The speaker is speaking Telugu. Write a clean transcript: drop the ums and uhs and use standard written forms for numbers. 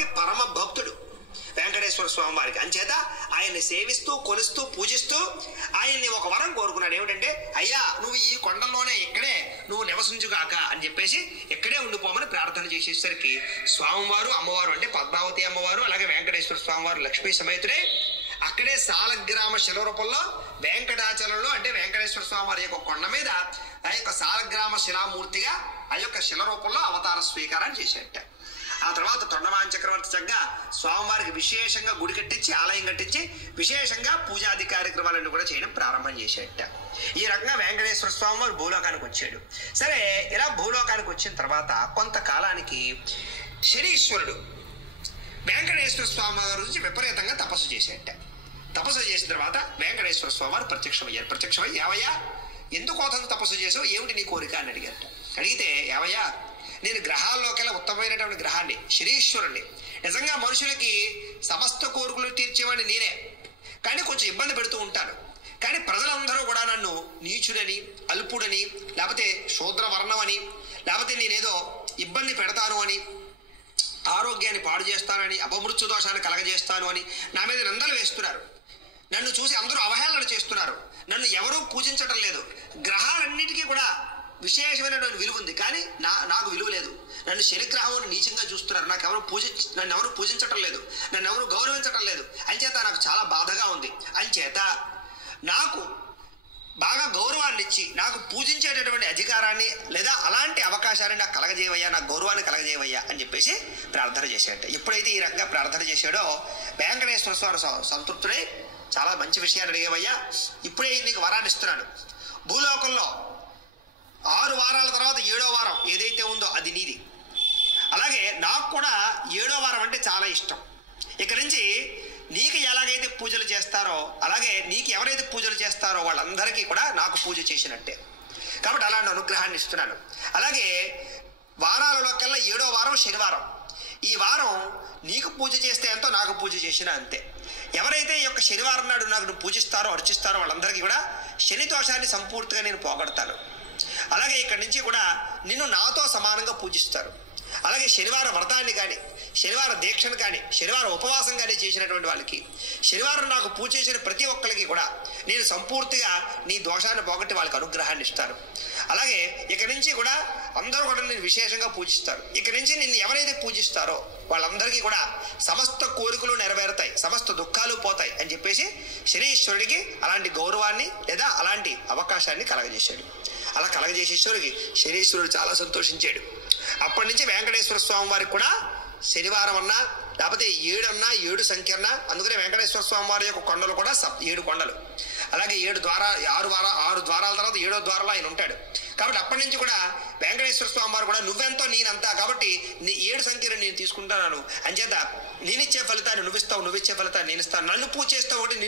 స్వామివారికి పరమ భక్తుడు. వెంకటేశ్వర స్వామి వారికి అంచేత ఆయన్ని సేవిస్తూ కొలుస్తూ పూజిస్తూ ఆయన్ని ఒక వరం కోరుకున్నాడు. ఏమిటంటే, అయ్యా నువ్వు ఈ కొండల్లోనే ఇక్కడే నువ్వు నివసించుగాక అని చెప్పేసి ఇక్కడే ఉండిపోమని ప్రార్థన చేసేసరికి స్వామివారు అమ్మవారు అంటే పద్మావతి అమ్మవారు అలాగే వెంకటేశ్వర స్వామివారు లక్ష్మీ సమేతుడే అక్కడే సాలగ్రామ శిలరూపంలో వెంకటాచలంలో అంటే వెంకటేశ్వర స్వామి వారి యొక్క కొండ మీద ఆ యొక్క సాలగ్రామ శిలామూర్తిగా ఆ యొక్క శిల రూపంలో అవతార స్వీకారం చేసేట. ఆ తర్వాత తొండమాన్ చక్రవర్తి చక్కగా స్వామివారికి విశేషంగా గుడి కట్టించి ఆలయం కట్టించి విశేషంగా పూజాది కార్యక్రమాలను కూడా చేయడం ప్రారంభం చేసేట. ఈ రకంగా వెంకటేశ్వర స్వామి వారు భూలోకానికి వచ్చాడు. సరే, ఇలా భూలోకానికి వచ్చిన తర్వాత కొంతకాలానికి శనీశ్వరుడు వెంకటేశ్వర స్వామి వారి గురించి విపరీతంగా తపస్సు చేసేట. తపస్సు చేసిన తర్వాత వెంకటేశ్వర స్వామి వారు ప్రత్యక్షమయ్యారు. ప్రత్యక్షమై, ఏవయ్యా ఎందుకోసం తపస్సు చేసావు, ఏమిటి నీ కోరిక అని అడిగారట. అడిగితే, ఏవయ్యా నేను గ్రహాల్లోకెల్లా ఉత్తమమైనటువంటి గ్రహాన్ని శనీశ్వరుణ్ణి, నిజంగా మనుషులకి సమస్త కోరికలు తీర్చేవాడిని నేనే, కానీ కొంచెం ఇబ్బంది పెడుతూ ఉంటాను. కానీ ప్రజలందరూ కూడా నన్ను నీచుడని అల్పుడని లేకపోతే శూద్రవర్ణం అని లేకపోతే నేనేదో ఇబ్బంది పెడతాను అని ఆరోగ్యాన్ని పాడు చేస్తానని అపమృత్యు దోషాన్ని కలగజేస్తాను అని నా మీద నిందలు వేస్తున్నారు. నన్ను చూసి అందరూ అవహేళన చేస్తున్నారు. నన్ను ఎవరూ పూజించటం లేదు. గ్రహాలన్నిటికీ కూడా విశేషమైనటువంటి విలువ ఉంది, కానీ నాకు విలువ లేదు. నన్ను శనిగ్రహం నీచంగా చూస్తున్నారు. నన్ను ఎవరు పూజించటం లేదు, నన్ను ఎవరు గౌరవించటం లేదు. అంచేత నాకు చాలా బాధగా ఉంది. అంచేత నాకు బాగా గౌరవాన్ని ఇచ్చి నాకు పూజించేటటువంటి అధికారాన్ని లేదా అలాంటి అవకాశాన్ని నాకు కలగజేయవయ్యా, నాకు గౌరవాన్ని కలగజేయవయ్యా అని చెప్పేసి ప్రార్థన చేశాడు. ఎప్పుడైతే ఈ రకంగా ప్రార్థన చేశాడో వెంకటేశ్వర స్వామి సంతృప్తుడై, చాలా మంచి విషయాన్ని అడిగేవయ్యా, ఇప్పుడే నీకు వరాన్ని ఇస్తున్నాను. భూలోకంలో 6 వారాల తర్వాత 7వ వారం ఏదైతే ఉందో అది నీది. అలాగే నాకు కూడా 7వ వారం అంటే చాలా ఇష్టం. ఇక నుంచి నీకు ఎలాగైతే పూజలు చేస్తారో అలాగే నీకు ఎవరైతే పూజలు చేస్తారో వాళ్ళందరికీ కూడా నాకు పూజ చేసినట్టే. కాబట్టి అలాంటి అనుగ్రహాన్ని ఇస్తున్నాను. అలాగే వారాలలో కల్లా 7వ వారం శనివారం. ఈ వారం నీకు పూజ చేస్తే ఎంతో నాకు పూజ చేసినా అంతే. ఎవరైతే ఈ యొక్క శనివారం నాడు నాకు పూజిస్తారో అర్చిస్తారో వాళ్ళందరికీ కూడా శని దోషాన్ని సంపూర్తిగా నేను పోగొడతాను. అలాగే ఇక్కడి నుంచి కూడా నిన్ను నాతో సమానంగా పూజిస్తారు. అలాగే శనివార వ్రతాన్ని కానీ శనివార దీక్షను కానీ శనివార ఉపవాసం కానీ చేసినటువంటి వాళ్ళకి శనివారం నాకు పూజ చేసిన ప్రతి ఒక్కరికి కూడా నేను సంపూర్తిగా నీ దోషాన్ని పోగొట్టి వాళ్ళకి అనుగ్రహాన్ని ఇస్తాను. అలాగే ఇక్కడి నుంచి కూడా అందరూ కూడా నేను విశేషంగా పూజిస్తారు. ఇక్కడి నుంచి నిన్ను ఎవరైతే పూజిస్తారో వాళ్ళందరికీ కూడా సమస్త కోరికలు నెరవేరుతాయి, సమస్త దుఃఖాలు పోతాయి అని చెప్పేసి శనీశ్వరుడికి అలాంటి గౌరవాన్ని లేదా అలాంటి అవకాశాన్ని కలగజేశాడు. అలా కలగజేసేశ్వరికి శనీశ్వరుడు చాలా సంతోషించాడు. అప్పటి నుంచి వెంకటేశ్వర స్వామి వారికి కూడా శనివారం అన్నా లేకపోతే 7 అన్నా 7 సంఖ్య అన్నా, అందుకనే వెంకటేశ్వర స్వామి వారి యొక్క కొండలు కూడా 7 కొండలు. అలాగే 6 ద్వారాల తర్వాత 7వ ద్వారంలో ఆయన ఉంటాడు. కాబట్టి అప్పటి నుంచి కూడా వెంకటేశ్వర స్వామి వారు కూడా నువ్వెంతో నేనంతా, కాబట్టి నీ 7 సంఖ్యను నేను తీసుకుంటాను. అంచేత నేనిచ్చే ఫలితాన్ని నువ్విస్తావు, నువ్విచ్చే ఫలితాన్ని నేను ఇస్తాను. నన్ను పూజ చేస్తావు ఒకటి